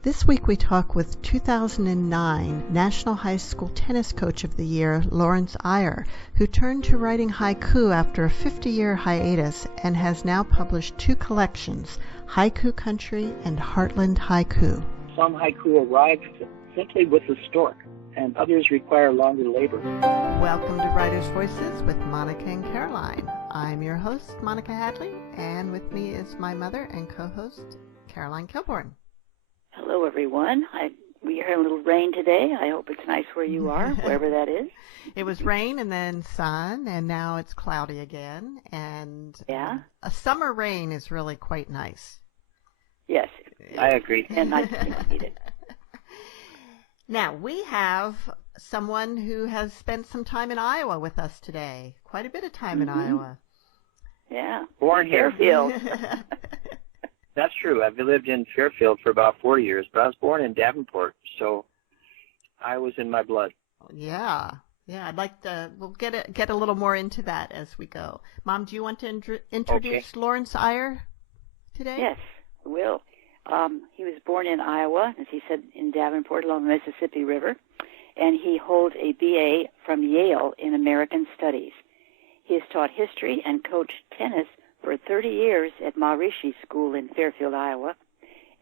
This week we talk with 2009 National High School Tennis Coach of the Year, Lawrence Eyre, who turned to writing haiku after a 50-year hiatus and has now published two collections, Haiku Country and Heartland Haiku. Some haiku arrive simply with the stork, and others require longer labor. Welcome to Writers' Voices with Monica and Caroline. I'm your host, Monica Hadley, and with me is my mother and co-host, Caroline Kilborn. Hello, everyone. We are a little rain today. I hope it's nice where you are, wherever that is. It was rain and then sun, and now it's cloudy again. And yeah, a summer rain is really quite nice. Yes, I agree. And nice to need it. Now, we have someone who has spent some time in Iowa with us today. Quite a bit of time in Iowa. Yeah. Born here. Fairfield. That's true. I've lived in Fairfield for about 4 years, but I was born in Davenport, so I was in my blood. Yeah. I'd like to. We'll get a little more into that as we go. Mom, do you want to introduce Lawrence Eyre today? Yes, I will. He was born in Iowa, as he said, in Davenport along the Mississippi River, and he holds a BA from Yale in American Studies. He has taught history and coached tennis for 30 years at Maharishi School in Fairfield, Iowa,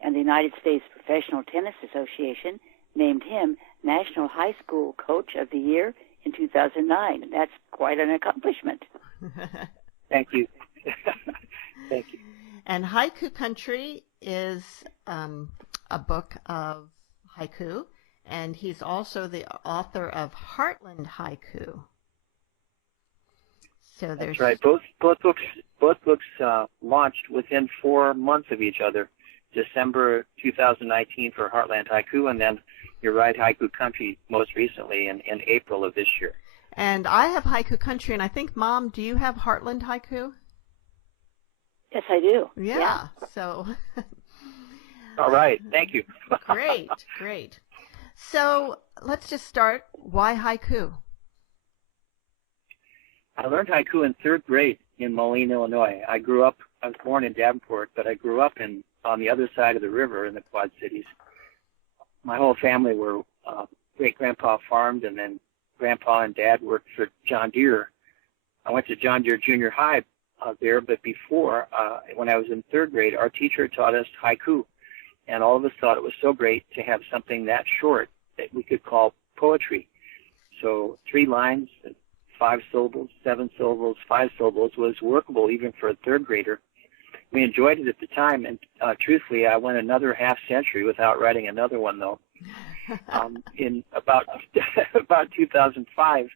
and the United States Professional Tennis Association named him National High School Coach of the Year in 2009. And that's quite an accomplishment. Thank you. Thank you. And Haiku Country is a book of haiku, and he's also the author of Heartland Haiku. So that's right. Both books launched within 4 months of each other. December 2019 for Heartland Haiku, and then you're right, Haiku Country most recently in April of this year. And I have Haiku Country, and I think, Mom, do you have Heartland Haiku? Yes, I do. Yeah. So. All right. Thank you. Great. So let's just start. Why haiku? I learned haiku in third grade in Moline, Illinois. I was born in Davenport, but I grew up on the other side of the river in the Quad Cities. My whole family were, great-grandpa farmed, and then grandpa and dad worked for John Deere. I went to John Deere Junior High there, but before, when I was in third grade, our teacher taught us haiku, and all of us thought it was so great to have something that short that we could call poetry. So 3 lines, 5 syllables, 7 syllables, 5 syllables was workable even for a third grader. We enjoyed it at the time, and truthfully, I went another half century without writing another one, though. In about 2005,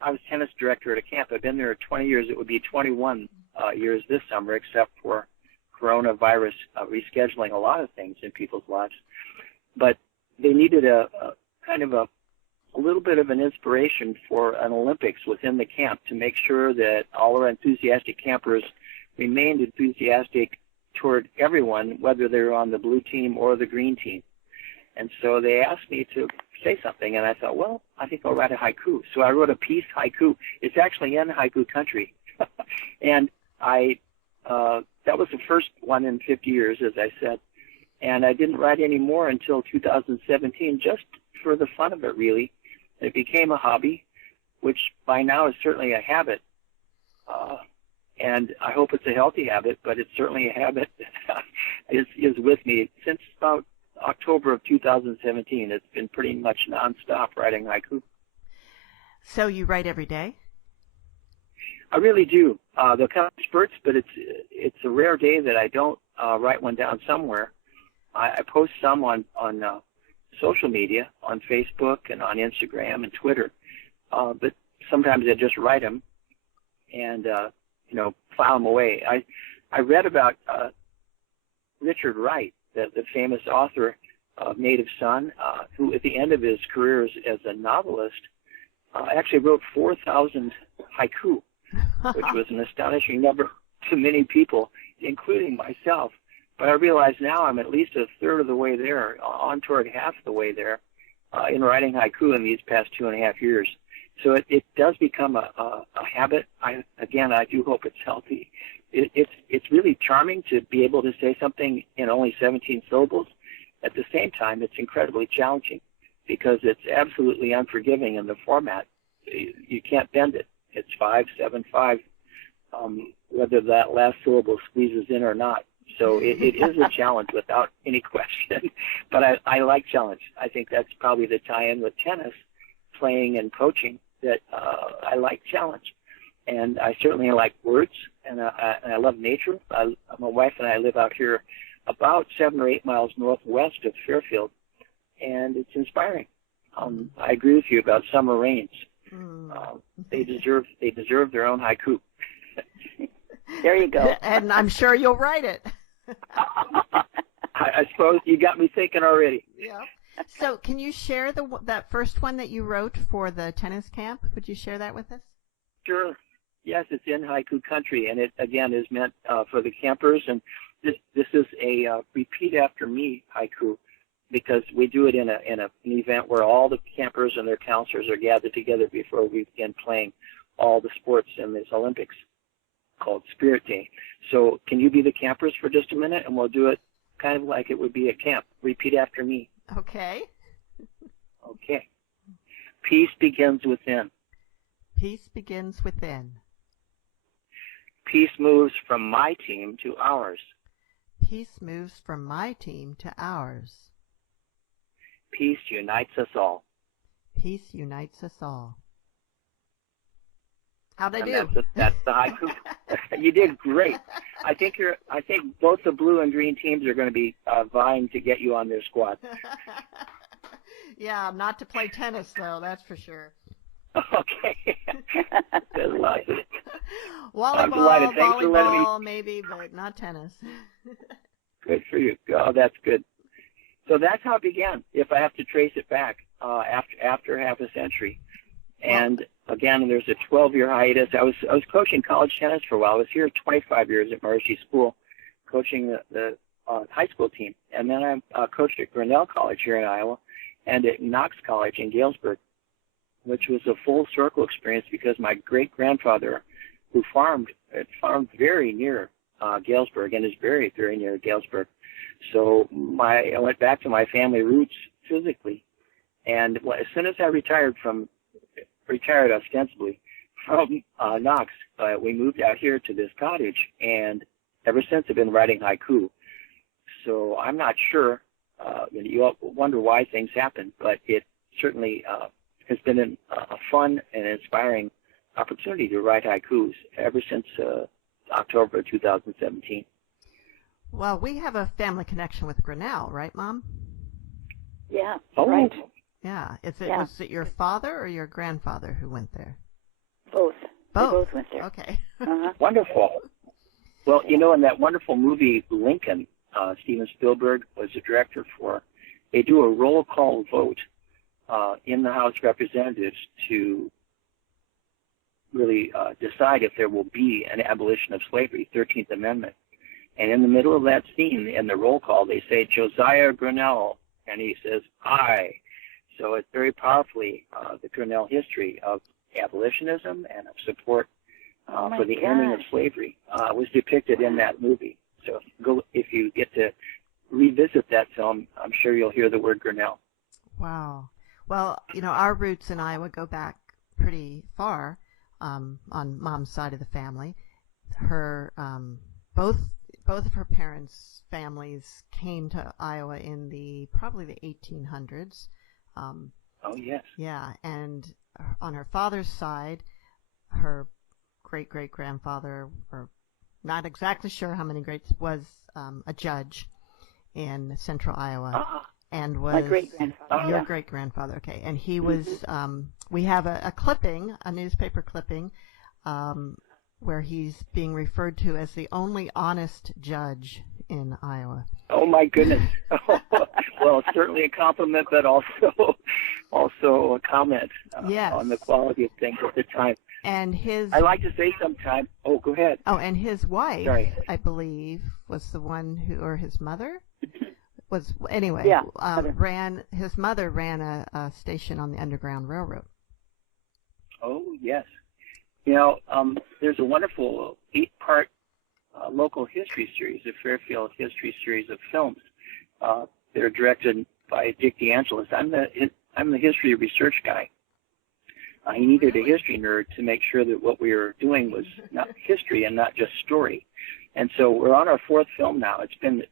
I was tennis director at a camp. I've been there 20 years. It would be 21 years this summer, except for coronavirus rescheduling a lot of things in people's lives. But they needed a little bit of an inspiration for an Olympics within the camp to make sure that all our enthusiastic campers remained enthusiastic toward everyone, whether they were on the blue team or the green team. And so they asked me to say something, and I thought, well, I think I'll write a haiku. So I wrote a piece, haiku. It's actually in Haiku Country. And that was the first one in 50 years, as I said. And I didn't write any more until 2017, just for the fun of it, really. It became a hobby, which by now is certainly a habit. And I hope it's a healthy habit, but it's certainly a habit that is with me since about October of 2017. It's been pretty much nonstop writing haiku. So you write every day? I really do. They'll come in spurts, but it's a rare day that I don't write one down somewhere. I post some on social media, on Facebook and on Instagram and Twitter, but sometimes I just write them and file them away. I read about Richard Wright, the famous author of Native Son, who at the end of his career as a novelist actually wrote 4,000 haiku, which was an astonishing number to many people, including myself. But I realize now I'm at least a third of the way there, on toward half the way there, in writing haiku in these past 2.5 years. So it does become a habit. I do hope it's healthy. It's really charming to be able to say something in only 17 syllables. at the same time, it's incredibly challenging because it's absolutely unforgiving in the format. You can't bend it. It's 5-7-5, whether that last syllable squeezes in or not. So it is a challenge without any question. But I like challenge. I think that's probably the tie-in with tennis, playing and coaching, that I like challenge. And I certainly like words, and I love nature. My wife and I live out here about 7 or 8 miles northwest of Fairfield, and it's inspiring. I agree with you about summer rains. They deserve their own haiku. There you go. And I'm sure you'll write it. I suppose you got me thinking already. Yeah. So can you share that first one that you wrote for the tennis camp? Would you share that with us? Sure. Yes, it's in haiku country, and it, again, is meant for the campers. And this is a repeat after me haiku, because we do it in an event where all the campers and their counselors are gathered together before we begin playing all the sports in this Olympics, called Spirit Day. So can you be the campers for just a minute, and we'll do it kind of like it would be at camp. Repeat after me. Okay. Okay. Peace begins within. Peace begins within. Peace moves from my team to ours. Peace moves from my team to ours. Peace unites us all. Peace unites us all. How'd I And do? That's the haiku. You did great. I think both the blue and green teams are going to be vying to get you on their squad. Yeah, not to play tennis though, that's for sure. Okay. Good luck. Volleyball, maybe, but not tennis. Good for you. Oh, that's good. So that's how it began. If I have to trace it back after half a century. And again, there's a 12-year hiatus. I was coaching college tennis for a while. I was here 25 years at Maharishi School, coaching the high school team, and then I coached at Grinnell College here in Iowa, and at Knox College in Galesburg, which was a full circle experience because my great grandfather, who farmed very near Galesburg and is very, very near Galesburg. So I went back to my family roots physically, and as soon as I retired ostensibly from Knox, we moved out here to this cottage, and ever since I've been writing haiku. So I'm not sure. You wonder why things happen, but it certainly has been a fun and inspiring opportunity to write haikus ever since October 2017. Well, we have a family connection with Grinnell, right, Mom? Yeah, oh. Right. Yeah. Was it your father or your grandfather who went there? Both. Both? They both went there. Okay. Uh-huh. Wonderful. Well, in that wonderful movie, Lincoln, Steven Spielberg was the director for, they do a roll call vote in the House of Representatives to really decide if there will be an abolition of slavery, 13th Amendment. And in the middle of that scene, in the roll call, they say, Josiah Grinnell, and he says, aye. So it's very powerfully the Grinnell history of abolitionism and of support for the ending of slavery was depicted in that movie. So if you get to revisit that film, I'm sure you'll hear the word Grinnell. Wow. Well, our roots in Iowa go back pretty far on Mom's side of the family. Her both of her parents' families came to Iowa in probably the 1800s. Oh, yes. Yeah, and on her father's side, her great-great-grandfather, or not exactly sure how many greats, was a judge in central Iowa. And was my great-grandfather. Your great-grandfather, okay. And he was, we have a clipping, a newspaper clipping, where he's being referred to as the only honest judge in Iowa. Oh, my goodness. Well, certainly a compliment, but also a comment on the quality of things at the time. And I like to say sometimes, oh, go ahead. Oh, and his wife, Sorry. I believe, was the one who, or his mother? Anyway, his mother ran a station on the Underground Railroad. Oh, yes. There's a wonderful 8-part local history series, a Fairfield history series of films They're directed by Dick DeAngelis. I'm the history research guy. He needed a history nerd to make sure that what we were doing was not history and not just story. And so we're on our fourth film now. It's been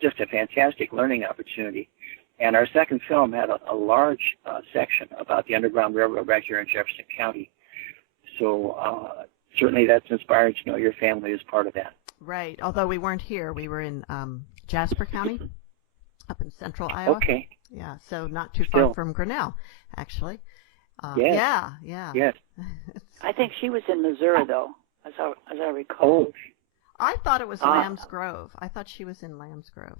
just a fantastic learning opportunity. And our second film had a large section about the Underground Railroad right here in Jefferson County. So certainly that's inspiring to know your family is part of that. Right. Although we weren't here. We were in Jasper County, up in central Iowa. Okay. Yeah, so not too far from Grinnell, actually. Yes. Yeah. Yes. I think she was in Missouri, though, as I recall. Oh. I thought it was Lamb's Grove. I thought she was in Lamb's Grove.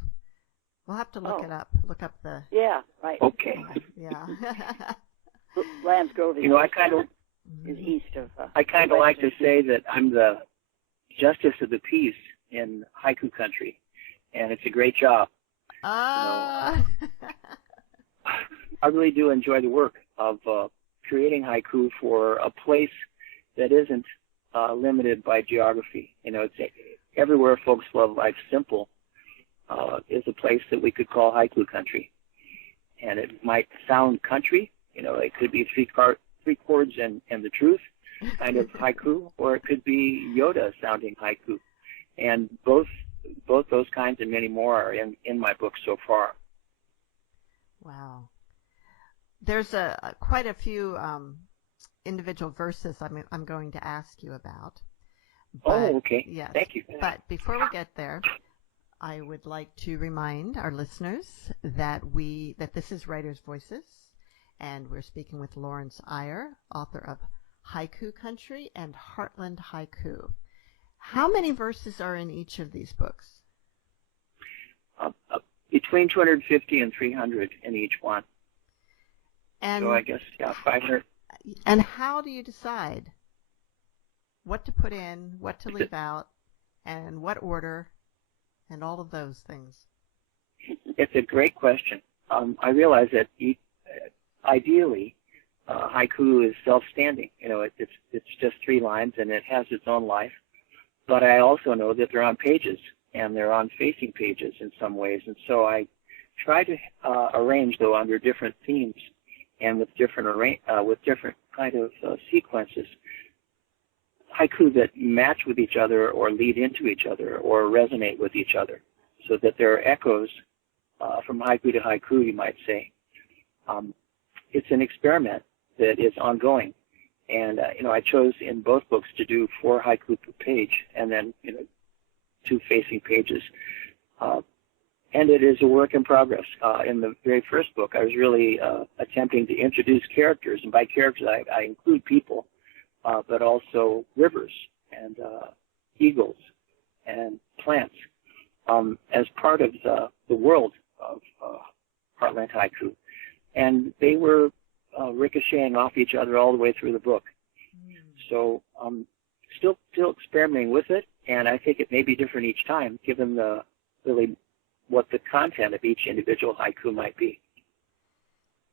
We'll have to look it up. Look up the... Yeah, right. Okay. Yeah. Lamb's Grove is, is east of... I kind of like to say that I'm the justice of the peace in haiku country, and it's a great job. I really do enjoy the work of creating haiku for a place that isn't limited by geography. It's everywhere folks love life simple is a place that we could call haiku country. And it might sound country, it could be three chords and the truth kind of haiku, or it could be Yoda sounding haiku. And both those kinds and many more are in my book so far. Wow. There's quite a few individual verses I'm going to ask you about. But, okay. Yes. Thank you. But before we get there, I would like to remind our listeners that this is Writers' Voices, and we're speaking with Lawrence Eyre, author of Haiku Country and Heartland Haiku. How many verses are in each of these books? Between 250 and 300 in each one. And, so I guess, 500. And how do you decide what to put in, what to leave out, and what order, and all of those things? It's a great question. I realize that ideally, haiku is self-standing. It's just 3 lines, and it has its own life. But I also know that they're on pages, and they're on facing pages in some ways. And so I try to arrange, though, under different themes and with different kind of sequences, haiku that match with each other or lead into each other or resonate with each other, so that there are echoes from haiku to haiku, you might say. It's an experiment that is ongoing. And, I chose in both books to do 4 haiku per page and then, 2 facing pages. And it is a work in progress. In the very first book, I was really attempting to introduce characters. And by characters, I include people, but also rivers and eagles and plants as part of the world of Heartland Haiku. And they were ricocheting off each other all the way through the book. So still experimenting with it, and I think it may be different each time, given what the content of each individual haiku might be.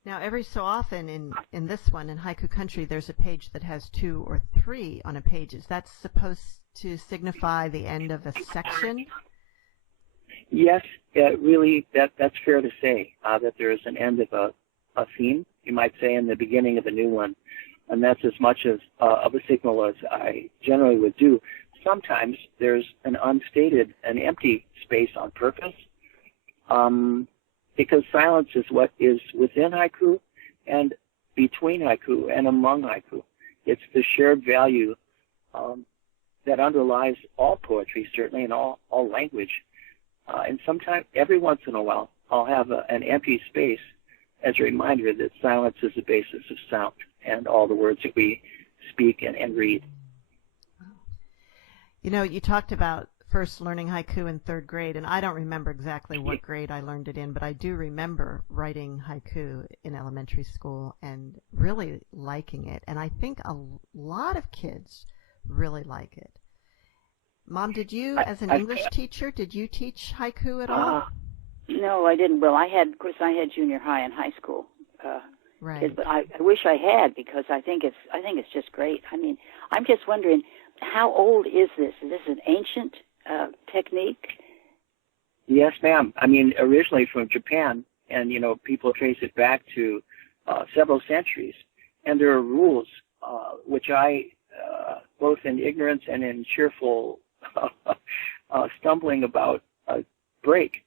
Now, every so often in this one, in Haiku Country, there's a page that has 2 or 3 on a page. Is that supposed to signify the end of a section? Yes, really, that's fair to say, that there is an end of a theme, you might say, in the beginning of a new one. And that's as much of a signal as I generally would do. Sometimes there's an empty space on purpose, because silence is what is within haiku and between haiku and among haiku. It's the shared value that underlies all poetry, certainly, and all language. And sometimes, every once in a while, I'll have an empty space as a reminder that silence is the basis of sound and all the words that we speak and read. You talked about first learning haiku in 3rd grade, and I don't remember exactly what grade I learned it in, but I do remember writing haiku in elementary school and really liking it. And I think a lot of kids really like it. Mom, did you, as an English teacher, did you teach haiku at all? No, I didn't. Well, I had junior high and high school right. kids, but I wish I had, because I think it's just great. I mean, I'm just wondering, how old is this? Is this an ancient technique? Yes, ma'am. I mean, originally from Japan, and people trace it back to several centuries, and there are rules which I, both in ignorance and in cheerful stumbling about, break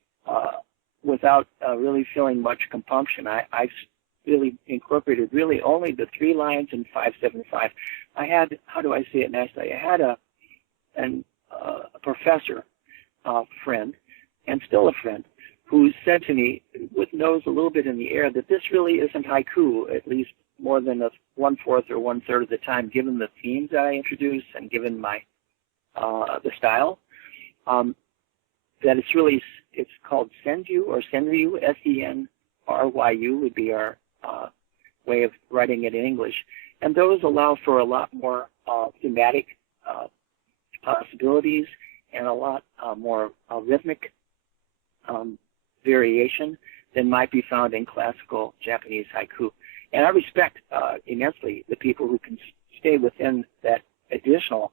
without really feeling much compunction. I've really incorporated really only the 3 lines in 575. I had, how do I say it nicely? I had a professor friend, and still a friend, who said to me, with nose a little bit in the air, that this really isn't haiku, at least more than 1/4 or 1/3 of the time, given the themes that I introduce and given my the style. That it's called senryu or senryu, senryu would be our way of writing it in English, and those allow for a lot more thematic possibilities and a lot more rhythmic variation than might be found in classical Japanese haiku. And I respect immensely the people who can stay within that additional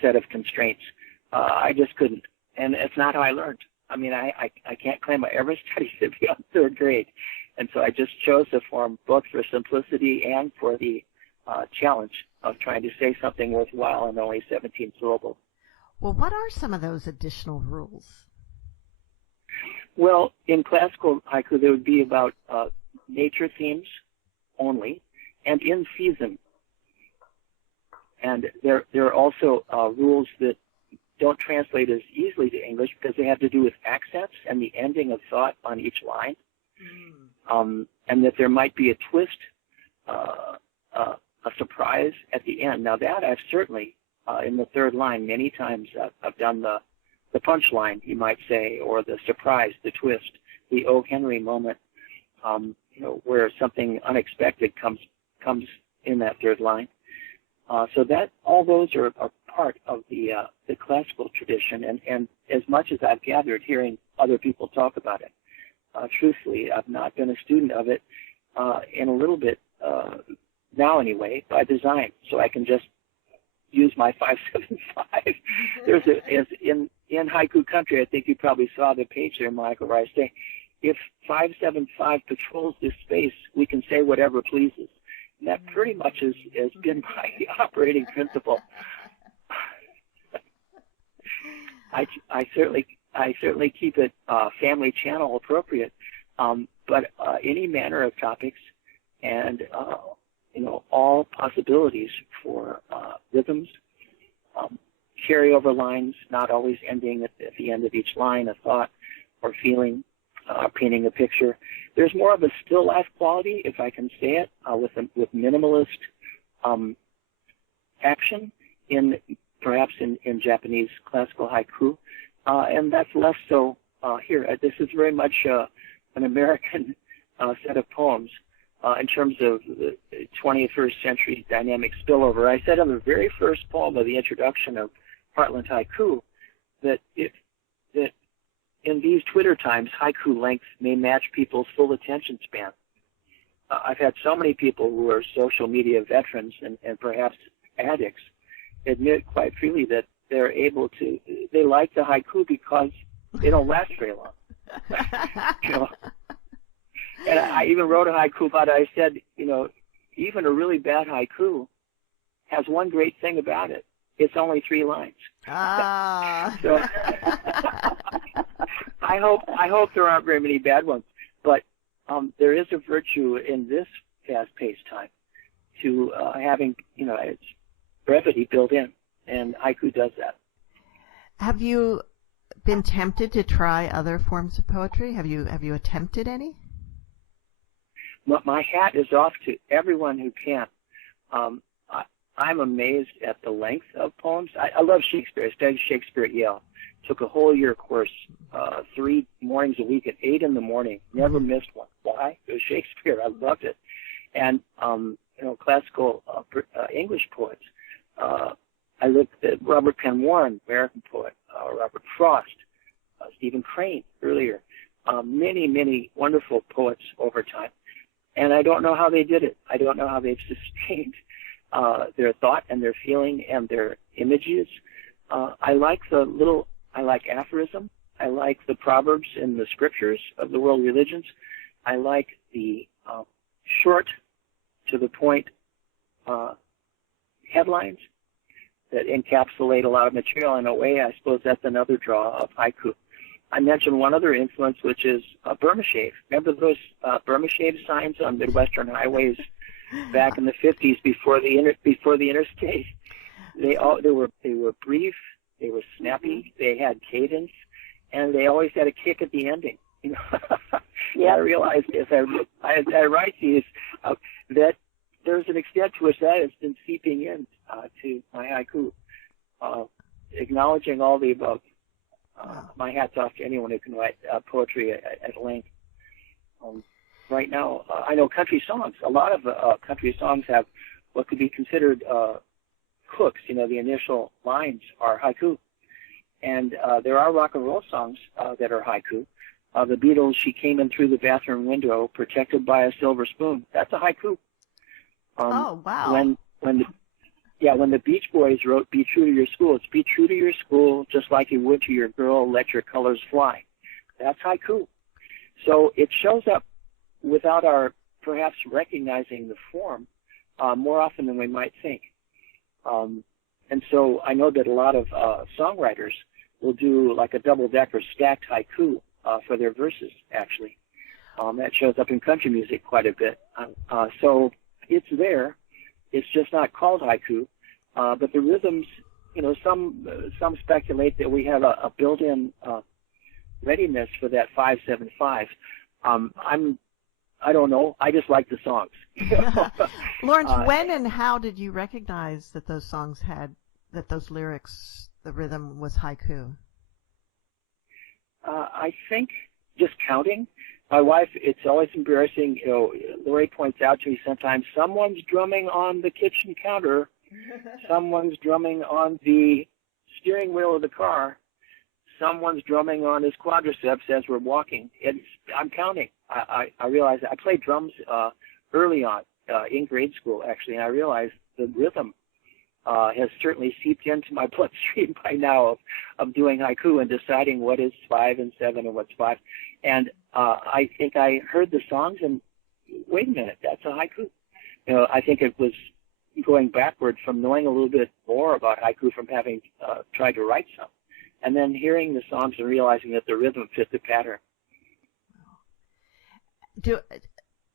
set of constraints. I just couldn't. And it's not how I learned. I mean, I can't claim I ever studied it beyond 3rd grade. And so I just chose the form both for simplicity and for the challenge of trying to say something worthwhile in only 17 syllables. Well, what are some of those additional rules? Well, in classical haiku, there would be about nature themes only, and in season. And there are also rules that don't translate as easily to English because they have to do with accents and the ending of thought on each line, and that there might be a twist, a surprise at the end. Now that I've certainly, in the 3rd line, many times I've done the punchline, you might say, or the surprise, the twist, the O. Henry moment, where something unexpected comes in that 3rd line. So that all those are part of the classical tradition, and as much as I've gathered hearing other people talk about it, truthfully, I've not been a student of it in a little bit now anyway, by design, so I can just use my 575. There's in Haiku Country, I think you probably saw the page there, Michael, where I say, if 575 patrols this space, we can say whatever pleases. And that pretty much has been my operating principle. I certainly keep it family channel appropriate, but any manner of topics and all possibilities for rhythms, carryover lines, not always ending at the end of each line, a thought or feeling, painting a picture. There's more of a still life quality, if I can say it, with minimalist action perhaps in Japanese classical haiku, and that's less so here. This is very much an American set of poems in terms of the 21st century dynamic spillover. I said in the very first poem of the introduction of Heartland Haiku that in these Twitter times, haiku length may match people's full attention span. I've had so many people who are social media veterans and perhaps addicts admit quite freely that they like the haiku because they don't last very long. And I even wrote a haiku about it. I said, even a really bad haiku has one great thing about it. It's only 3 lines. So I hope there aren't very many bad ones, but there is a virtue in this fast-paced time to having its brevity built in, and haiku does that. Have you been tempted to try other forms of poetry? Have you attempted any? My hat is off to everyone who can. I'm amazed at the length of poems. I love Shakespeare. I studied Shakespeare at Yale. Took a whole year course, 3 mornings a week at 8 in the morning. Never missed one. Why? It was Shakespeare. I loved it. And classical English poets. I looked at Robert Penn Warren, American poet, Robert Frost, Stephen Crane earlier. Many wonderful poets over time. And I don't know how they did it. I don't know how they've sustained their thought and their feeling and their images. I like aphorism. I like the proverbs in the scriptures of the world religions. I like the short, to the point headlines that encapsulate a lot of material. In a way, I suppose that's another draw of haiku. I mentioned one other influence, which is Burma shave. Remember those Burma shave signs on Midwestern highways back in the 50s before the interstate? They were brief, they were snappy, they had cadence, and they always had a kick at the ending. You know, yeah. I realized as I write these that there's an extent to which that has been seeping in to my haiku, acknowledging all the above. My hat's off to anyone who can write poetry at length. Right now, I know country songs. A lot of country songs have what could be considered hooks. You know, the initial lines are haiku. And there are rock and roll songs that are haiku. The Beatles, "She Came In Through the Bathroom Window, Protected by a Silver Spoon." That's a haiku. Oh, wow. When the Beach Boys wrote "Be True to Your School," it's "Be true to your school, just like you would to your girl, let your colors fly." That's haiku. So it shows up without our perhaps recognizing the form more often than we might think. And so I know that a lot of songwriters will do like a double-decker stacked haiku for their verses, actually. That shows up in country music quite a bit. So it's there. It's just not called haiku. But the rhythms, you know, some speculate that we have a built-in readiness for that 5/7/5. I don't know. I just like the songs. Lawrence, when and how did you recognize that those songs that those lyrics, the rhythm was haiku? I think just counting. My wife, it's always embarrassing. You know, Lori points out to me sometimes, someone's drumming on the kitchen counter, someone's drumming on the steering wheel of the car, someone's drumming on his quadriceps as we're walking. I'm counting. I realize I played drums early on in grade school, actually, and I realized the rhythm has certainly seeped into my bloodstream by now of doing haiku and deciding what is 5 and 7 and what's 5. And I think I heard the songs and, wait a minute, that's a haiku. You know, I think it was going backward from knowing a little bit more about haiku from having tried to write some. And then hearing the songs and realizing that the rhythm fit the pattern.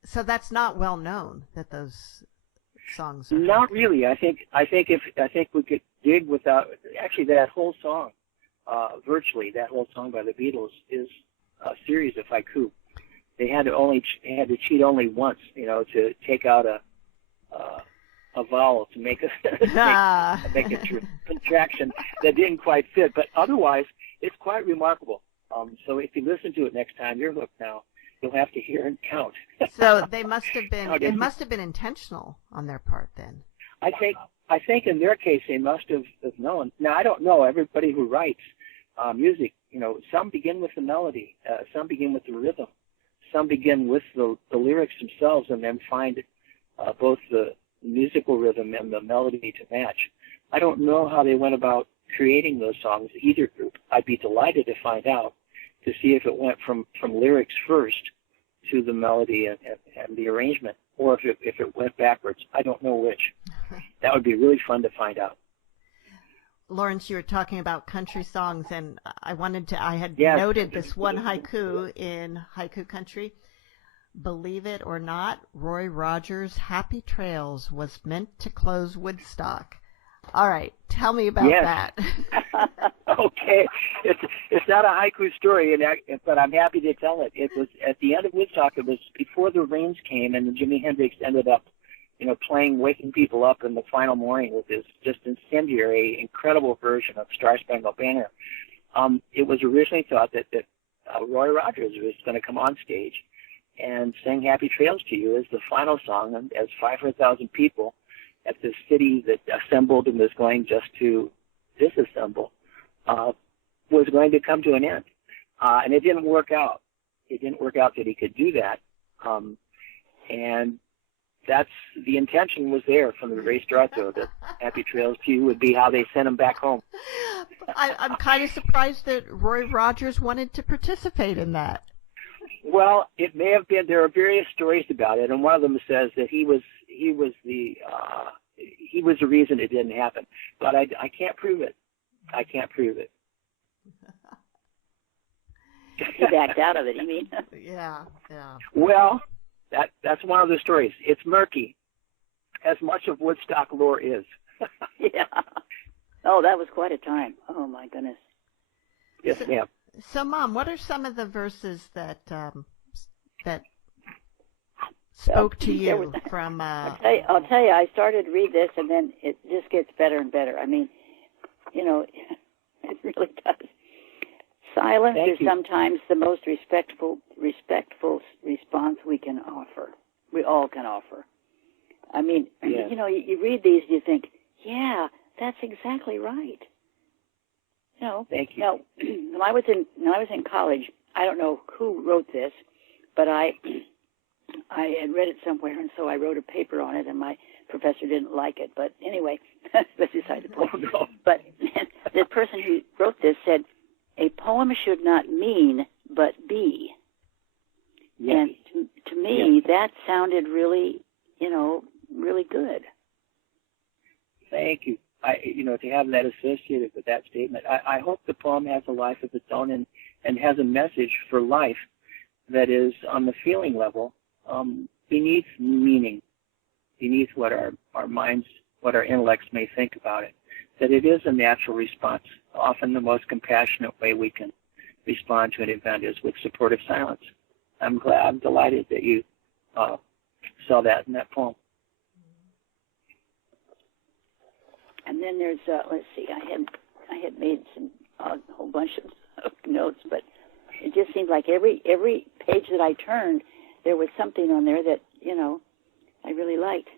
So that's not well known that those songs are not haiku. really. I think we could dig without actually that whole song, virtually that whole song by the Beatles is a series of haiku. They had to cheat only once, you know, to take out a vowel to make a make a contraction that didn't quite fit. But otherwise, it's quite remarkable. So if you listen to it next time, you're hooked now. You'll have to hear and count. So they must have been. It must have been intentional on their part, then. I think in their case they must have known. Now I don't know everybody who writes music. You know, some begin with the melody, some begin with the rhythm, some begin with the lyrics themselves, and then find both the musical rhythm and the melody to match. I don't know how they went about creating those songs, either group. I'd be delighted to find out, to see if it went from lyrics first to the melody and the arrangement, or if it went backwards. I don't know which. That would be really fun to find out. Lawrence, you were talking about country songs, and I had yes. noted this one haiku in Haiku Country. Believe it or not, Roy Rogers' "Happy Trails" was meant to close Woodstock. All right, tell me about that. Okay, it's not a haiku story, but I'm happy to tell it. It was at the end of Woodstock. It was before the rains came, and Jimi Hendrix ended up, you know, waking people up in the final morning with this just incendiary, incredible version of Star Spangled Banner. It was originally thought that Roy Rogers was going to come on stage and sing "Happy Trails to You" as the final song, and as 500,000 people at this city that assembled and was going just to disassemble was going to come to an end. And it didn't work out. It didn't work out that he could do that. And that's the intention was there from the Registrato, that Happy Trails to You would be how they sent them back home. I'm kind of surprised that Roy Rogers wanted to participate in that. Well, it may have been. There are various stories about it, and one of them says that he was the reason it didn't happen. But I can't prove it. I can't prove it. He backed out of it, you mean? Yeah. Well, that's one of the stories. It's murky, as much of Woodstock lore is. Yeah. Oh, that was quite a time. Oh, my goodness. Yes, ma'am. So, Mom, what are some of the verses that spoke to you from? I'll tell you, I started to read this, and then it just gets better and better. I mean, it really does. Silence is sometimes the most respectful response we can offer. We all can offer. I mean, yes. You read these and you think, yeah, that's exactly right. Thank you. Now, when I was in college, I don't know who wrote this, but I had read it somewhere, and so I wrote a paper on it, and my professor didn't like it. But anyway, that's beside the point. Oh, no. But the person who wrote this said, a poem should not mean, but be. Yes. And to me, that sounded really, really good. Thank you. To have that associated with that statement, I hope the poem has a life of its own and has a message for life that is on the feeling level, beneath meaning, beneath what our minds, what our intellects may think about it, that it is a natural response. Often the most compassionate way we can respond to an event is with supportive silence. I'm delighted that you saw that in that poem. And then there's, let's see, I had made a whole bunch of notes, but it just seemed like every page that I turned, there was something on there that, I really liked.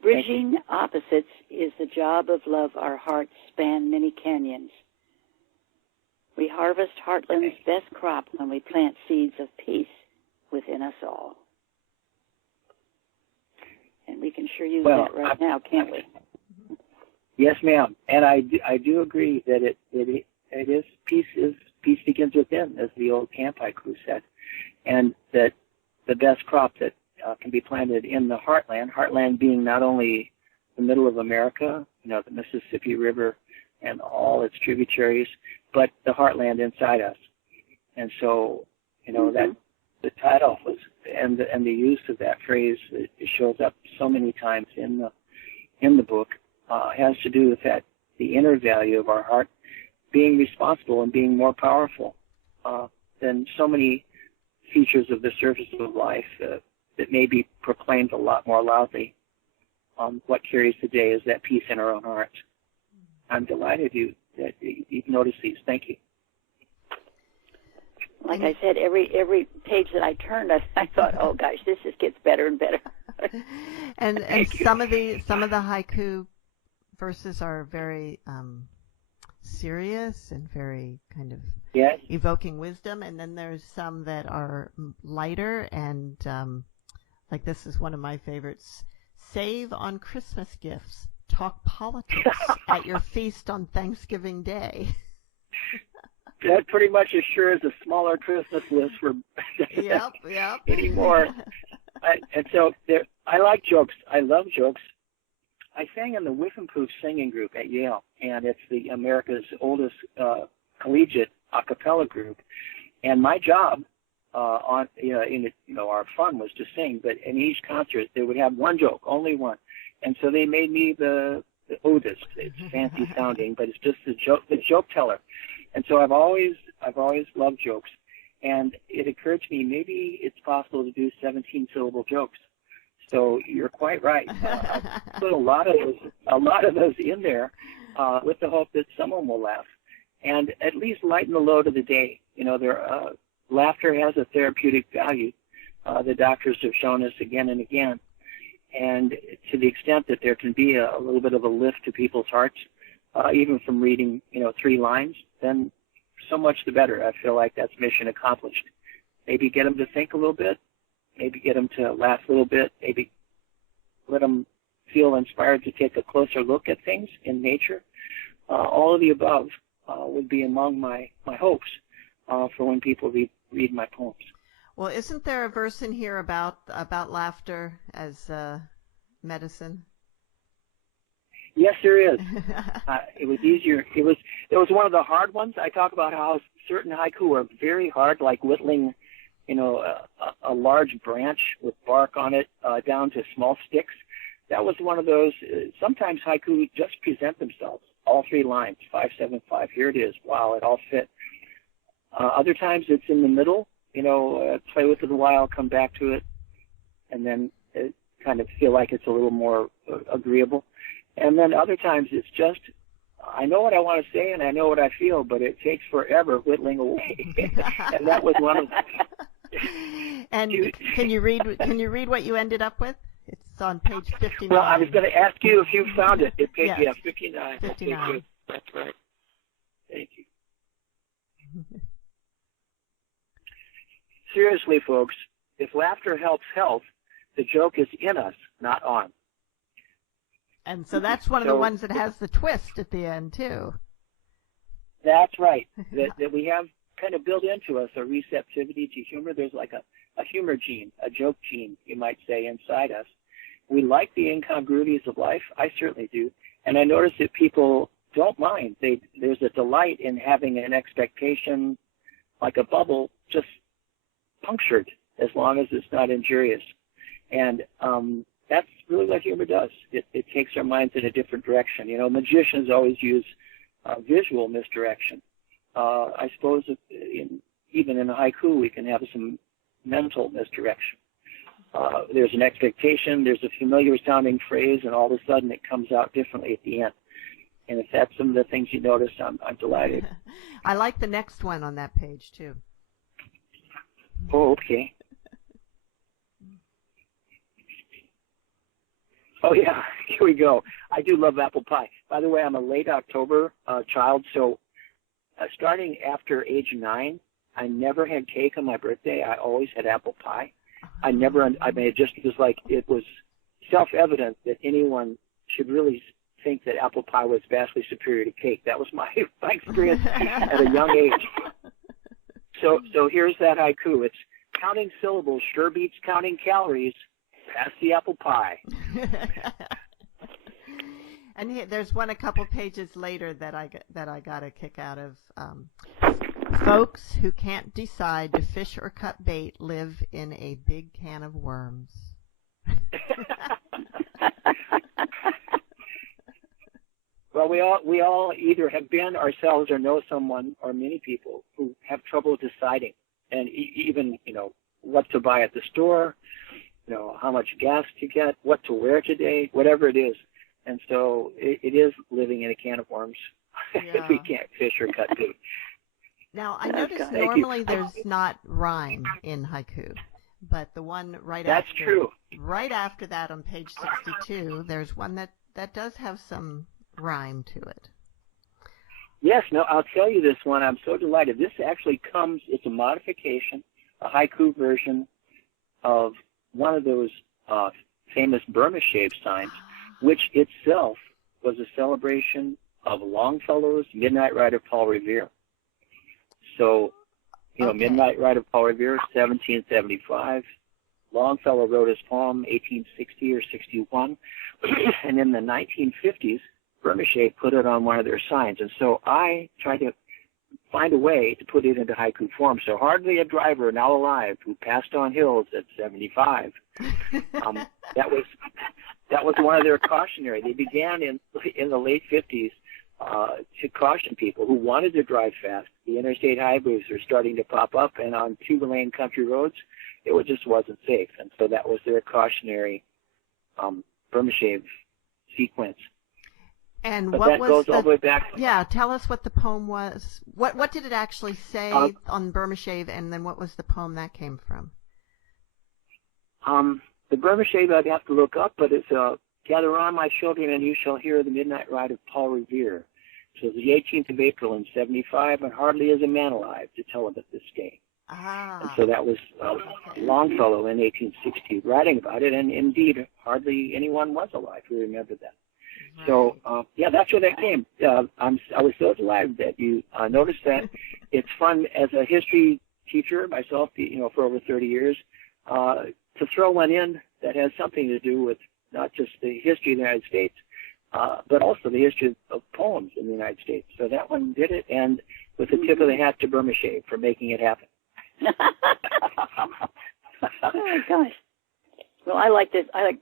Bridging opposites is the job of love. Our hearts span many canyons. We harvest Heartland's best crop when we plant seeds of peace within us all. And we can sure use that right now, can't we? Yes, ma'am. And I do agree that it is peace begins within, as the old camp haiku said, and that the best crop that can be planted in the heartland being not only the middle of America, the Mississippi River and all its tributaries, but the heartland inside us. And so, that the title was and the use of that phrase, it shows up so many times in the book, has to do with that, the inner value of our heart being responsible and being more powerful than so many features of the surface of life that may be proclaimed a lot more loudly. What carries the day is that peace in our own hearts. I'm delighted that you've noticed these. Thank you. Like I said, every page that I turned, I thought, oh gosh, this just gets better and better. and some of the haiku verses are very serious and very kind of evoking wisdom, and then there's some that are lighter and like this is one of my favorites. Save on Christmas gifts. Talk politics at your feast on Thanksgiving Day. That pretty much assures a smaller Christmas list for yep. anymore. And so I like jokes. I love jokes. I sang in the Whiffenpoof singing group at Yale, and it's the America's oldest collegiate a cappella group. And my job our fun was to sing, but in each concert they would have one joke, only one. And so they made me the oldest. It's fancy sounding, but it's just the joke teller. And so I've always loved jokes. And it occurred to me maybe it's possible to do 17-syllable jokes. So you're quite right. Put a lot of those in there with the hope that someone will laugh and at least lighten the load of the day. Laughter has a therapeutic value. The doctors have shown us again and again. And to the extent that there can be a little bit of a lift to people's hearts, even from reading, 3 lines, then so much the better. I feel like that's mission accomplished. Maybe get them to think a little bit, maybe get them to laugh a little bit, maybe let them feel inspired to take a closer look at things in nature. All of the above would be among my hopes for when people read my poems. Well, isn't there a verse in here about laughter as medicine? Yes, there is. It was easier. It was one of the hard ones. I talk about how certain haiku are very hard, like whittling, a large branch with bark on it down to small sticks. That was one of those. Sometimes haiku just present themselves, all three lines, 5, 7, 5. Here it is. Wow, it all fit. Other times it's in the middle. Play with it a while, come back to it, and then kind of feel like it's a little more agreeable. And then other times it's just, I know what I want to say and I know what I feel, but it takes forever whittling away. And that was one of them. And can you read what you ended up with? It's on page 59. Well, I was going to ask you if you found it. It page, yes. 59. 59. Okay, that's right. Thank you. Seriously, folks, if laughter helps health, the joke is in us, not on. And so that's one of the ones that has the twist at the end, too. That's right. that we have kind of built into us a receptivity to humor. There's like a humor gene, a joke gene, you might say, inside us. We like the incongruities of life. I certainly do. And I notice that people don't mind. There's a delight in having an expectation, like a bubble, just punctured, as long as it's not injurious. And that's really what humor does. It takes our minds in a different direction. Magicians always use visual misdirection. I suppose even in a haiku we can have some mental misdirection. There's an expectation, there's a familiar sounding phrase, and all of a sudden it comes out differently at the end. And if that's some of the things you notice, I'm delighted. I like the next one on that page, too. Oh, okay. Oh, yeah, here we go. I do love apple pie. By the way, I'm a late October child, so starting after age 9, I never had cake on my birthday. I always had apple pie. It just was like it was self-evident that anyone should really think that apple pie was vastly superior to cake. That was my experience at a young age. So here's that haiku. It's counting syllables sure beats counting calories. Pass the apple pie. And there's one a couple pages later that I got a kick out of. Folks who can't decide to fish or cut bait live in a big can of worms. Well, we all either have been ourselves or know someone or many people who have trouble deciding, and even what to buy at the store, how much gas to get, what to wear today, whatever it is. And so it is living in a can of worms if we can't fish or cut bait. Now, I notice normally there's not rhyme in haiku, but the one right after that on page 62, there's one that does have some rhyme to it. Yes, no, I'll tell you this one. I'm so delighted. This actually it's a modification, a haiku version of one of those famous Burma shave signs, which itself was a celebration of Longfellow's Midnight Ride of Paul Revere. So, Midnight Ride of Paul Revere, 1775. Longfellow wrote his poem 1860 or 61. And in the 1950s, Burma Shave put it on one of their signs. And so I tried to find a way to put it into haiku form. So hardly a driver now alive who passed on hills at 75. That was one of their cautionary. They began in the late 50s to caution people who wanted to drive fast. The interstate highways are starting to pop up, and on two-lane country roads, it just wasn't safe. And so that was their cautionary Burma Shave sequence. And but what that was goes all the way back. Yeah, tell us what the poem was. What did it actually say on Burma Shave, and then what was the poem that came from? The Burma Shave I'd have to look up, but it's Gather on, my children, and you shall hear the midnight ride of Paul Revere. So the 18th of April in 75, and hardly is a man alive to tell of it this day. And so that was Longfellow in 1860 writing about it, and indeed hardly anyone was alive who remembered that. Right. So, that's where that came. I was so delighted that you noticed that. It's fun as a history teacher myself, for over 30 years, to throw one in that has something to do with not just the history of the United States, but also the history of poems in the United States. So that one did it, and with a tip of the hat to Burma Shave for making it happen. Oh my gosh! Well, I like this. I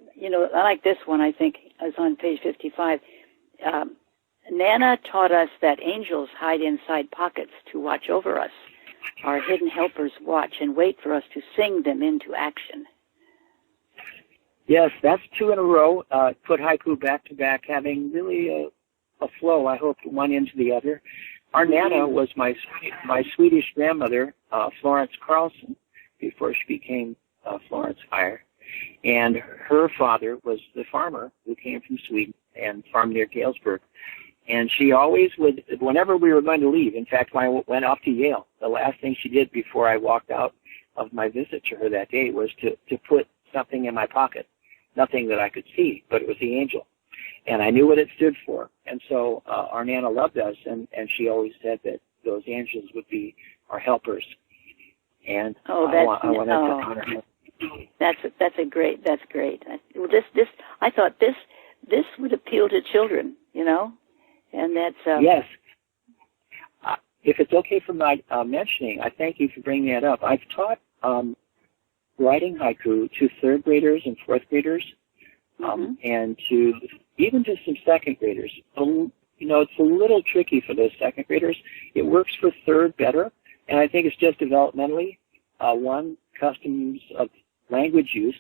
like this one. I think it's on page 55. Nana taught us that angels hide inside pockets to watch over us. Our hidden helpers watch and wait for us to sing them into action. Yes, that's 2 in a row. Put haiku back to back, having really a flow, I hope, one into the other. Our Nana was my Swedish grandmother, Florence Carlson, before she became Lawrence Eyre. And her father was the farmer who came from Sweden and farmed near Galesburg. And she always would, whenever we were going to leave, in fact, when I went off to Yale, the last thing she did before I walked out of my visit to her that day was to put something in my pocket. Nothing that I could see, but it was the angel. And I knew what it stood for. And so our Nana loved us, and she always said that those angels would be our helpers. And I wanted to honor her. That's great. Well, I thought this would appeal to children, and that's yes. If it's okay for my mentioning, I thank you for bringing that up. I've taught writing haiku to 3rd graders and 4th graders, and even to some 2nd graders. It's a little tricky for those 2nd graders. It works for 3rd better, and I think it's just developmentally. One, customs of language use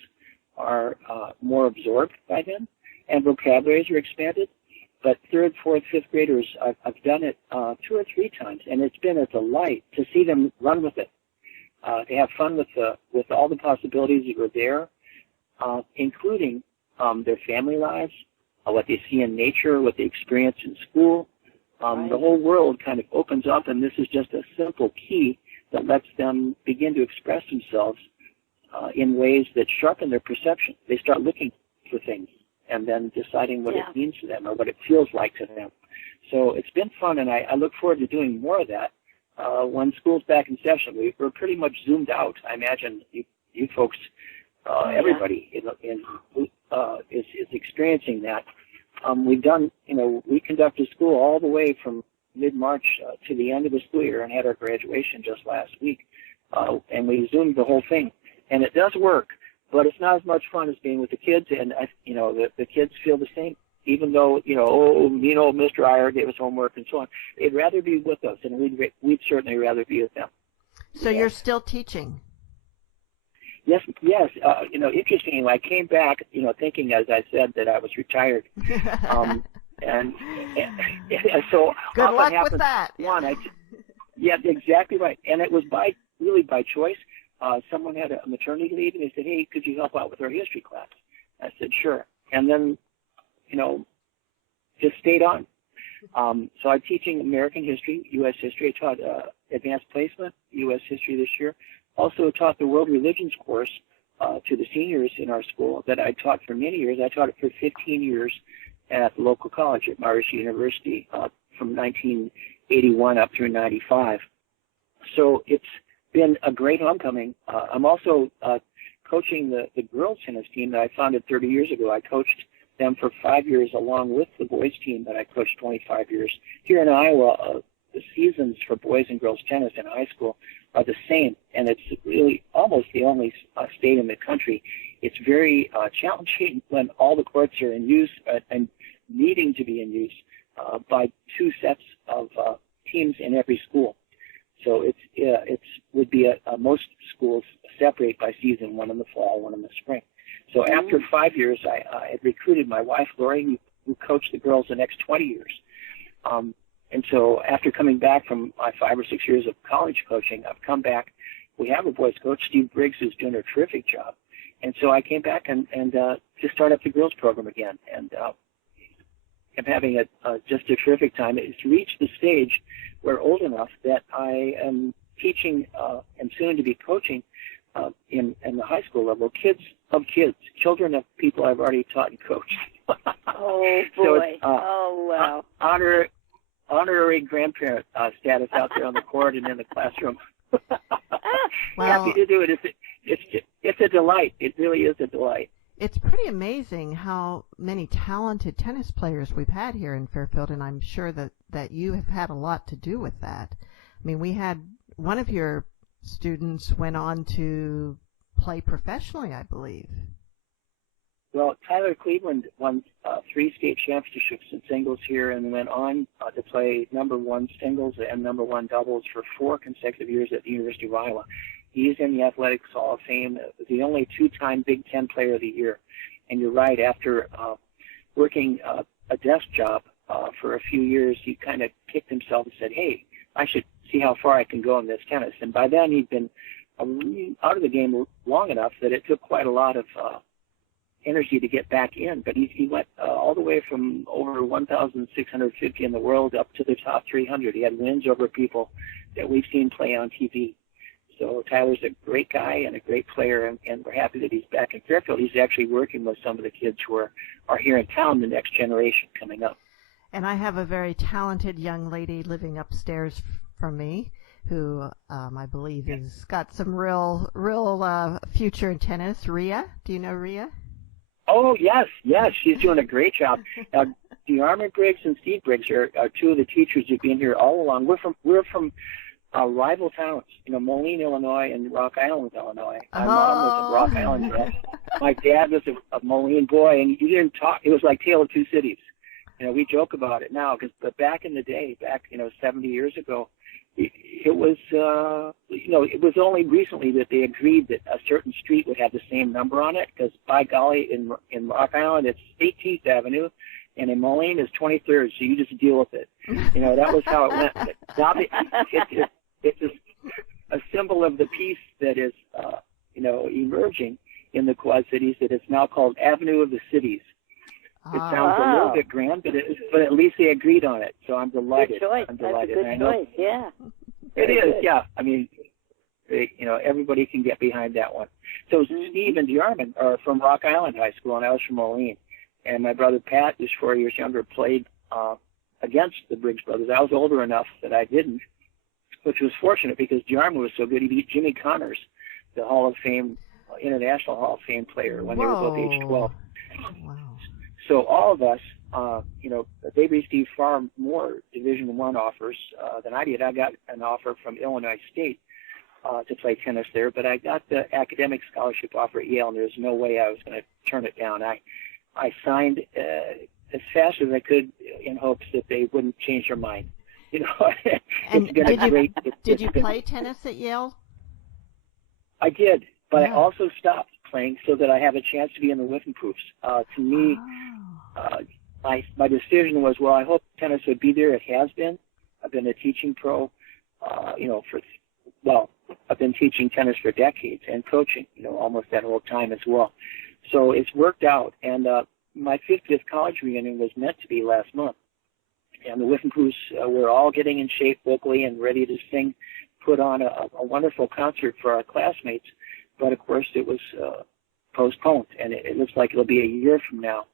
are more absorbed by them, and vocabularies are expanded. But 3rd, 4th, 5th graders, I've done it 2 or 3 times, and it's been a delight to see them run with it, to have fun with all the possibilities that were there, including their family lives, what they see in nature, what they experience in school. The whole world kind of opens up, and this is just a simple key that lets them begin to express themselves in ways that sharpen their perception. They start looking for things and then deciding what it means to them or what it feels like to them. So it's been fun, and I look forward to doing more of that when school's back in session. We're pretty much zoomed out. I imagine you folks, everybody is experiencing that. We've done, we conducted school all the way from mid-March to the end of the school year and had our graduation just last week. And we zoomed the whole thing. And it does work, but it's not as much fun as being with the kids. And, the kids feel the same, even though, mean old Mr. Eyre gave us homework and so on. They'd rather be with us, and we'd certainly rather be with them. So you're still teaching? Yes. Interestingly, I came back, thinking, as I said, that I was retired. And so good luck with that. Yeah, exactly right. And it was by choice. Someone had a maternity leave, and they said, "Hey, could you help out with our history class?" I said, "Sure." And then, just stayed on. So I'm teaching American history, U.S. history. I taught advanced placement, U.S. history this year. Also taught the world religions course to the seniors in our school that I taught for many years. I taught it for 15 years at the local college at Maharishi University from 1981 up through 95. So it's been a great homecoming. I'm also coaching the girls tennis team that I founded 30 years ago. I coached them for 5 years along with the boys team that I coached 25 years. Here in Iowa, the seasons for boys and girls tennis in high school are the same, and it's really almost the only state in the country. It's very challenging when all the courts are in use and needing to be in use by 2 sets of teams in every school. So it would be most schools separate by season, one in the fall, one in the spring. So after 5 years, I had recruited my wife, Lori, who coached the girls the next 20 years. And so after coming back from my 5 or 6 years of college coaching, I've come back. We have a boys coach, Steve Briggs, who's doing a terrific job. And so I came back and to start up the girls program again. And I'm having just a terrific time. It's reached the stage where old enough that I am teaching and soon to be coaching in the high school level, children of people I've already taught and coached. Oh, boy. So it's, wow. Honorary grandparent status out there on the court and in the classroom. Well, happy to do it. It's a delight. It really is a delight. it's pretty amazing how many talented tennis players we've had here in Fairfield, and I'm sure that you have had a lot to do with that. I mean, we had one of your students went on to play professionally, I believe. Well, Tyler Cleveland won 3 state championships in singles here and went on to play #1 singles and #1 doubles for 4 consecutive years at the University of Iowa. He's in the Athletics Hall of Fame, the only 2-time Big Ten Player of the Year. And you're right, after working a desk job for a few years, he kind of kicked himself and said, hey, I should see how far I can go in this tennis. And by then he'd been out of the game long enough that it took quite a lot of energy to get back in. But he went all the way from over 1,650 in the world up to the top 300. He had wins over people that we've seen play on TV. So Tyler's a great guy and a great player, and we're happy that he's back in Fairfield. He's actually working with some of the kids who are here in town, the next generation coming up. And I have a very talented young lady living upstairs from me who I believe has got some real future in tennis. Rhea, do you know Rhea? Oh, yes, she's doing a great job. Now, DeArmond Briggs and Steve Briggs are 2 of the teachers who've been here all along. We're from rival towns, Moline, Illinois, and Rock Island, Illinois. My mom was a Rock Island girl. My dad was a Moline boy, and you didn't talk. It was like Tale of Two Cities. We joke about it now, but back in the day, 70 years ago, it was, it was only recently that they agreed that a certain street would have the same number on it, because by golly, in Rock Island, it's 18th Avenue, and in Moline, it's 23rd, so you just deal with it. That was how it went. Now it's a symbol of the peace that is, emerging in the Quad Cities, that it's now called Avenue of the Cities. It sounds a little bit grand, but at least they agreed on it. So I'm delighted. Good choice. I'm delighted. That's a good choice. Yeah. It is. Yeah. I mean, everybody can get behind that one. So Steve and DeArmond are from Rock Island High School, and I was from Moline. And my brother Pat, who's 4 years younger, played against the Briggs brothers. I was older enough that I didn't, which was fortunate because DeArmond was so good. He beat Jimmy Connors, the Hall of Fame, International Hall of Fame player, when they were both age 12. Wow. So all of us, they received far more Division I offers than I did. I got an offer from Illinois State to play tennis there, but I got the academic scholarship offer at Yale, and there's no way I was going to turn it down. I signed as fast as I could in hopes that they wouldn't change their mind. And did you play tennis at Yale? I did, but I also stopped playing so that I have a chance to be in the Whiffenproofs. To me, my decision was, well, I hope tennis would be there. It has been. I've been a teaching pro, I've been teaching tennis for decades and coaching, almost that whole time as well. So it's worked out. And my 50th college reunion was meant to be last month. And the Whiffenproofs were all getting in shape vocally and ready to sing, put on a wonderful concert for our classmates. But, of course, it was postponed, and it looks like it'll be a year from now.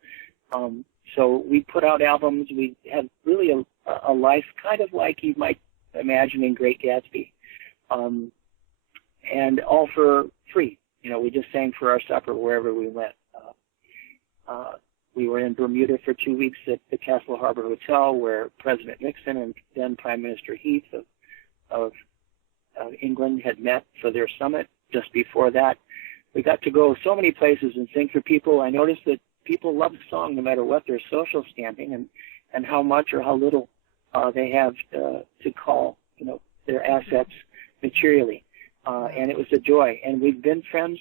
So we put out albums. We had really a life kind of like you might imagine in Great Gatsby, and all for free. We just sang for our supper wherever we went. We were in Bermuda for 2 weeks at the Castle Harbor Hotel, where President Nixon and then Prime Minister Heath of England had met for their summit. Just before that, we got to go so many places and sing for people. I noticed that people love the song no matter what their social standing and how much or how little they have to call their assets materially. And it was a joy. And we've been friends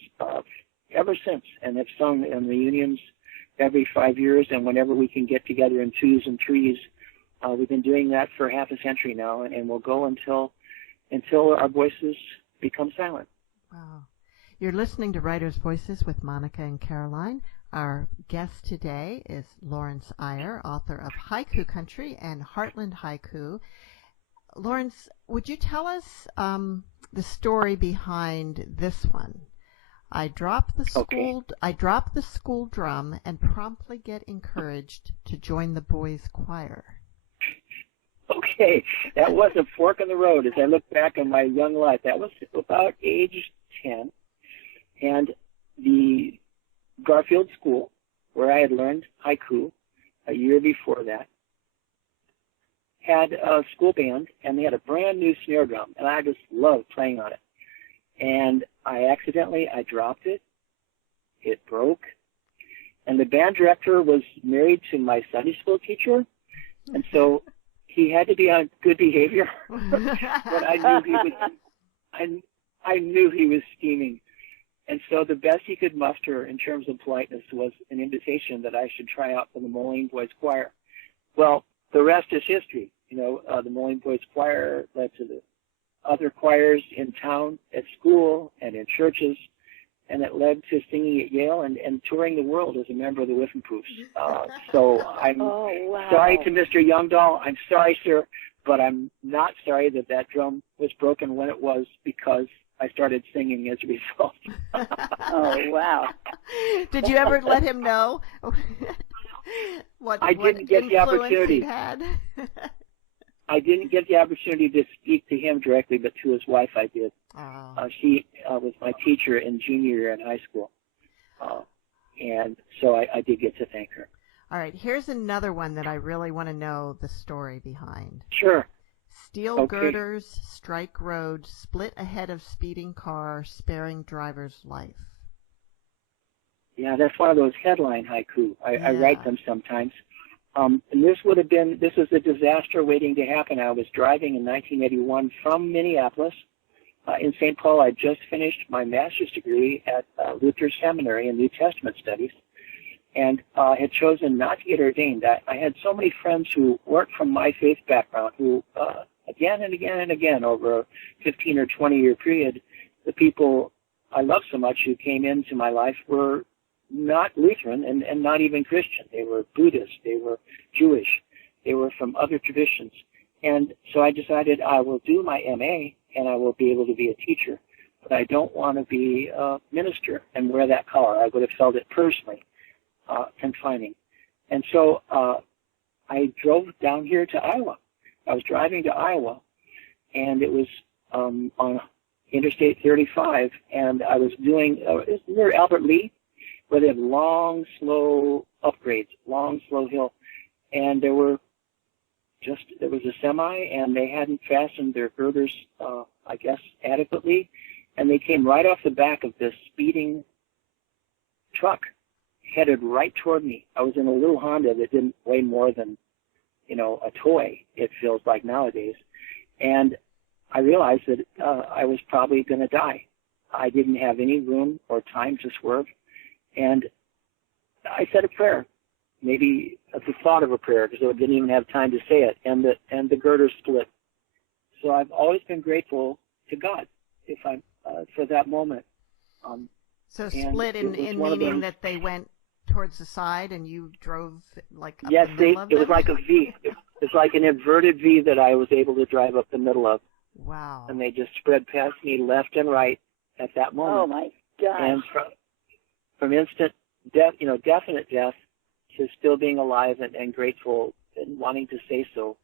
ever since, and have sung in reunions every 5 years, and whenever we can get together in twos and threes. We've been doing that for half a century now, and we'll go until our voices become silent. Wow. You're listening to Writers' Voices with Monica and Caroline. Our guest today is Lawrence Eyre, author of Haiku Country and Heartland Haiku. Lawrence, would you tell us the story behind this one? I drop the school drum and promptly get encouraged to join the boys' choir. Okay, that was a fork in the road as I look back on my young life. That was about age 10, and the Garfield School, where I had learned haiku a year before that, had a school band, and they had a brand new snare drum, and I just loved playing on it. And I dropped it. It broke. And the band director was married to my Sunday school teacher, and so he had to be on good behavior. But I knew he was scheming. And so the best he could muster in terms of politeness was an invitation that I should try out for the Moline Boys Choir. Well, the rest is history. The Moline Boys Choir led to the other choirs in town, at school, and in churches, and it led to singing at Yale and touring the world as a member of the Whiffenpoofs. So I'm sorry to Mr. Youngdahl. I'm sorry, sir, but I'm not sorry that drum was broken when it was, because I started singing as a result. Oh, wow. Did you ever let him know what didn't get the opportunity. He had? I didn't get the opportunity to speak to him directly, but to his wife I did. Oh. She was my teacher in junior year in high school. And so I did get to thank her. All right, here's another one that I really want to know the story behind. Sure. Steel girders strike road, split ahead of speeding car, sparing driver's life. Yeah, that's one of those headline haiku. I write them sometimes. And this was a disaster waiting to happen. I was driving in 1981 from Minneapolis. In St. Paul, I just finished my master's degree at Luther Seminary in New Testament Studies, and had chosen not to get ordained. I had so many friends who weren't from my faith background who, again and again and again, over a 15 or 20-year period, the people I loved so much who came into my life were not Lutheran and not even Christian. They were Buddhist. They were Jewish. They were from other traditions. And so I decided I will do my MA and I will be able to be a teacher, but I don't want to be a minister and wear that collar. I would have felt it personally confining. And so I drove down here to Iowa. I was driving to Iowa, and it was on Interstate 35, and I was doing it was near Albert Lee, where they have long, slow upgrades, long, slow hill, and there was a semi, and they hadn't fastened their girders, I guess, adequately, and they came right off the back of this speeding truck, headed right toward me. I was in a little Honda that didn't weigh more than, a toy, it feels like nowadays, and I realized that I was probably going to die. I didn't have any room or time to swerve, and I said a prayer. Maybe the thought of a prayer, because I didn't even have time to say it, and the girder split. So I've always been grateful to God for that moment. So split in meaning that they went towards the side and you drove like up yes, the middle of it was like a V. It's like an inverted V that I was able to drive up the middle of. Wow. And they just spread past me left and right at that moment. Oh my gosh. And from instant death, definite death, to still being alive and grateful and wanting to say so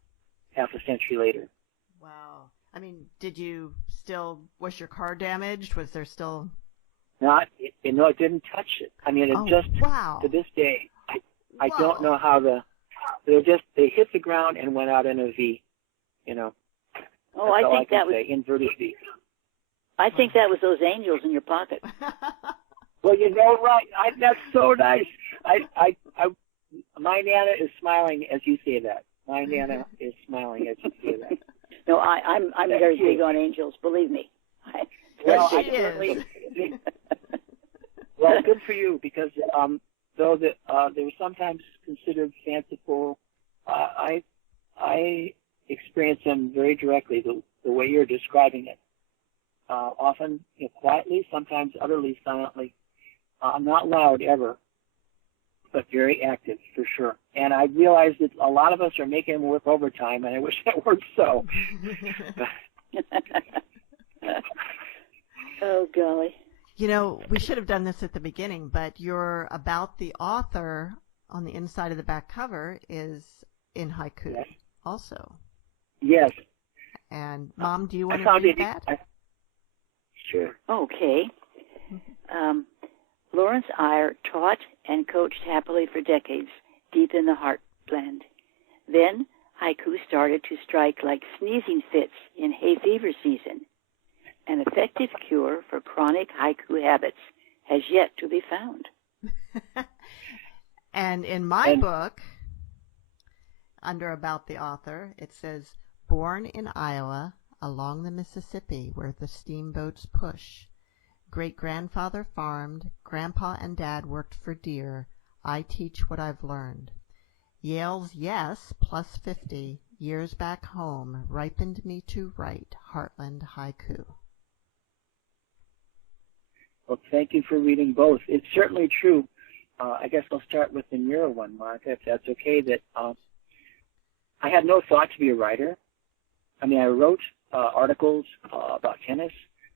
half a century later. Wow. I mean, was your car damaged? Was there still... Not, it didn't touch it. I mean, to this day, I don't know how they hit the ground and went out in a V, Oh, I think that was inverted V. I think that was those angels in your pocket. Well, right. That's so nice. My Nana is smiling as you say that. My Nana is smiling as you say that. No, I'm very big on angels. Believe me. Well, well, good for you, because though they were sometimes considered fanciful, I experience them very directly, the way you're describing it. Often quietly, sometimes utterly silently. Not loud ever, but very active for sure. And I realize that a lot of us are making them work overtime, and I wish that weren't so. Oh, golly. You know, we should have done this at the beginning, but your About the Author on the inside of the back cover is in haiku Yes. also. Yes. And, Mom, do you want to read that? Sure. Okay. Lawrence Eyre taught and coached happily for decades deep in the Heartland. Then haiku started to strike like sneezing fits in hay fever season. An effective cure for chronic haiku habits has yet to be found. And in my book, under About the Author, it says, born in Iowa, along the Mississippi, where the steamboats push. Great-grandfather farmed, Grandpa and Dad worked for deer. I teach what I've learned. Yale's yes, plus 50, years back home, ripened me to write Heartland Haiku. Well, thank you for reading both. It's certainly true. I guess I'll start with the newer one, Martha, if that's okay, that I had no thought to be a writer. I mean, I wrote articles about tennis.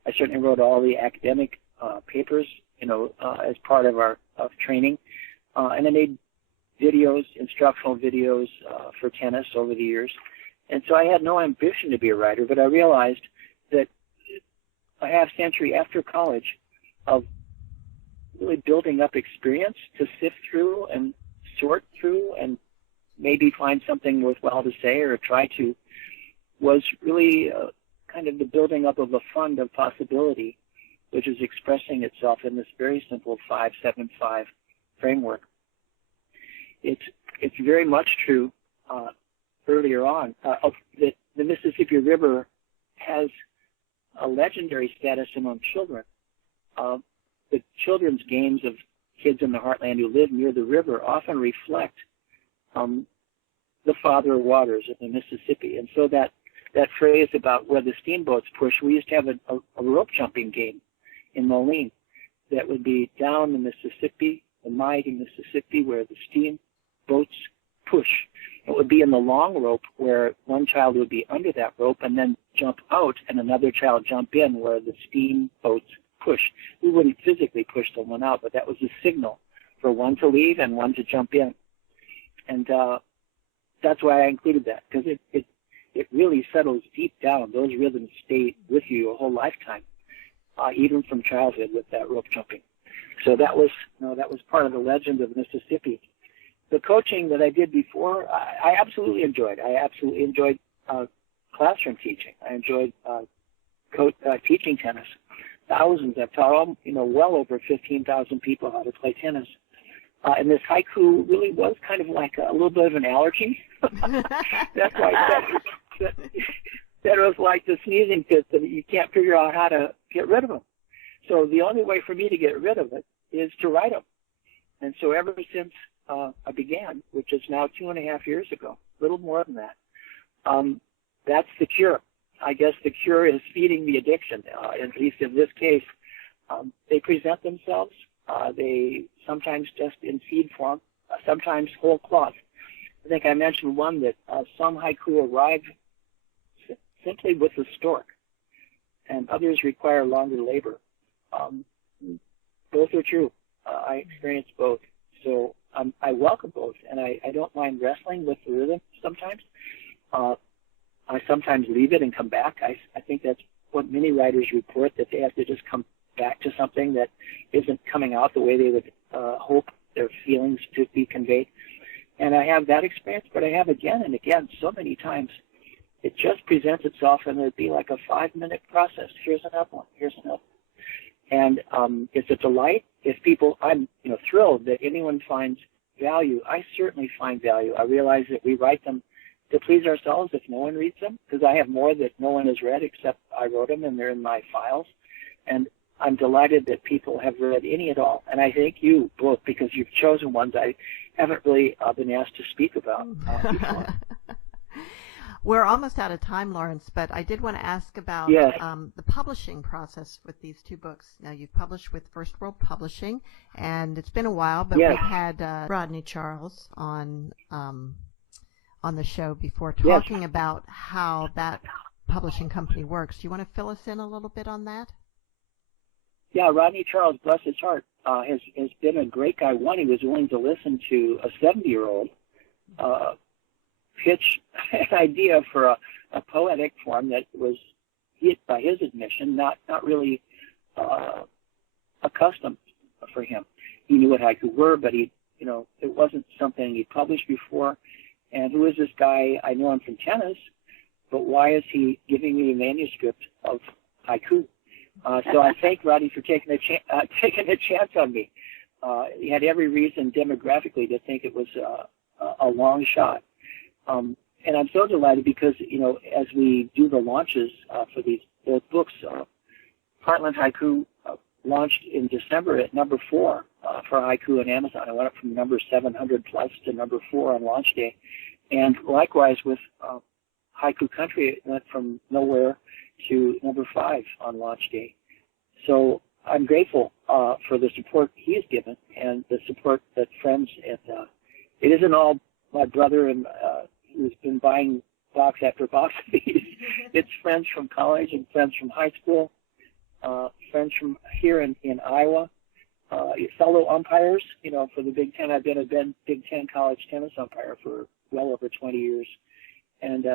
I certainly wrote all the academic papers, as part of our training. And I made videos, instructional videos for tennis over the years. And so I had no ambition to be a writer, but I realized that a half century after college of really building up experience to sift through and sort through and maybe find something worthwhile to say or try to was really kind of the building up of a fund of possibility, which is expressing itself in this very simple 5-7-5 framework. It's very much true earlier on that the Mississippi River has a legendary status among children. The children's games of kids in the heartland who live near the river often reflect the father waters of the Mississippi. And so that phrase about where the steamboats push, we used to have a rope jumping game in Moline that would be down the Mississippi, the mighty Mississippi, where the steamboats push. It would be in the long rope where one child would be under that rope and then jump out and another child jump in where the steamboats push. We wouldn't physically push someone out, but that was a signal for one to leave and one to jump in. And that's why I included that, because it really settles deep down. Those rhythms stay with you your whole lifetime, even from childhood with that rope jumping. So that was part of the legend of Mississippi. The coaching that I did before, I absolutely enjoyed. I absolutely enjoyed classroom teaching. I enjoyed teaching tennis. Thousands. I've taught, well over 15,000 people how to play tennis. And this haiku really was kind of like a little bit of an allergy. That's why I said that it was like the sneezing fits that you can't figure out how to get rid of them. So the only way for me to get rid of it is to write them. And so ever since I began, which is now 2.5 years ago, a little more than that, that's the cure. I guess the cure is feeding the addiction, at least in this case. They present themselves. They sometimes just in seed form, sometimes whole cloth. I think I mentioned one that some haiku arrive simply with the stork, and others require longer labor. Both are true. I experience both. So I welcome both, and I don't mind wrestling with the rhythm sometimes. I sometimes leave it and come back. I think that's what many writers report, that they have to just come back to something that isn't coming out the way they would hope their feelings to be conveyed. And I have that experience, but I have again and again so many times. It just presents itself, and it'd be like a 5-minute process. Here's another one. Here's another one. And it's a delight. If people, I'm thrilled that anyone finds value. I certainly find value. I realize that we write them to please ourselves if no one reads them, because I have more that no one has read except I wrote them and they're in my files. And I'm delighted that people have read any at all. And I thank you both, because you've chosen ones I haven't really been asked to speak about before. We're almost out of time, Lawrence, but I did want to ask about Yes. The publishing process with these two books. Now, you've published with First World Publishing, and it's been a while, but Yes. we had Rodney Charles on the show before talking about how that publishing company works. Do you want to fill us in a little bit on that? Yeah, Rodney Charles, bless his heart, has been a great guy. One, he was willing to listen to a 70-year-old pitch an idea for a poetic form that was, by his admission, not really accustomed for him. He knew what haiku were, but it wasn't something he published before. And who is this guy? I know him from tennis, but why is he giving me a manuscript of haiku? So I thank Rodney for taking a chance on me. He had every reason demographically to think it was a long shot. And I'm so delighted because, as we do the launches for both books, Heartland Haiku launched in December at number 4 for haiku on Amazon. I went up from number 700 plus to number 4 on launch day. And likewise with Haiku Country, it went from nowhere to number 5 on launch day. So I'm grateful for the support he has given and the support that friends at it isn't all my brother and who's been buying box after box of these. It's friends from college and friends from high school, friends from here in Iowa, fellow umpires. For the Big Ten, I've been a Big Ten college tennis umpire for well over 20 years. And,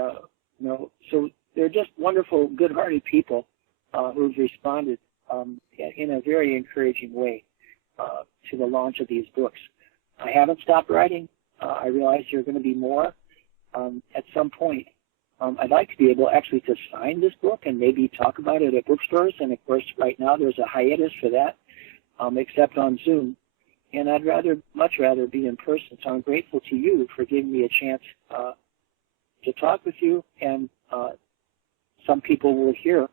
so they're just wonderful, good-hearted people who've responded in a very encouraging way to the launch of these books. I haven't stopped writing. I realize there are going to be more at some point. I'd like to be able actually to sign this book and maybe talk about it at bookstores. And, of course, right now there's a hiatus for that, except on Zoom. And I'd much rather be in person. So I'm grateful to you for giving me a chance to talk with you. And some people will hear,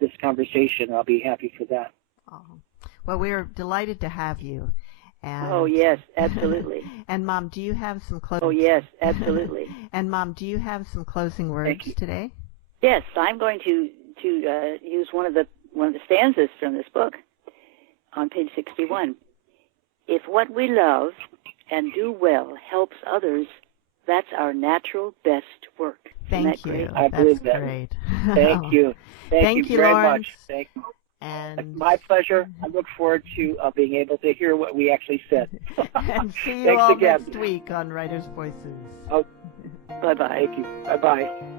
this conversation. I'll be happy for that. Oh. Well, we're delighted to have you. And oh, yes, absolutely. And, Mom, do you have some closing? Oh, yes, absolutely. And, Mom, do you have some closing words today? Yes, I'm going to use one of the stanzas from this book on page 61. If what we love and do well helps others, that's our natural best work. Thank you. I believe That's that. Great. Thank you. Thank you very Lawrence. much. Thank you. And my pleasure. I look forward to being able to hear what we actually said. and see you Thanks all again. next week on Writers' Voices. Oh, bye-bye. Thank you. Bye-bye.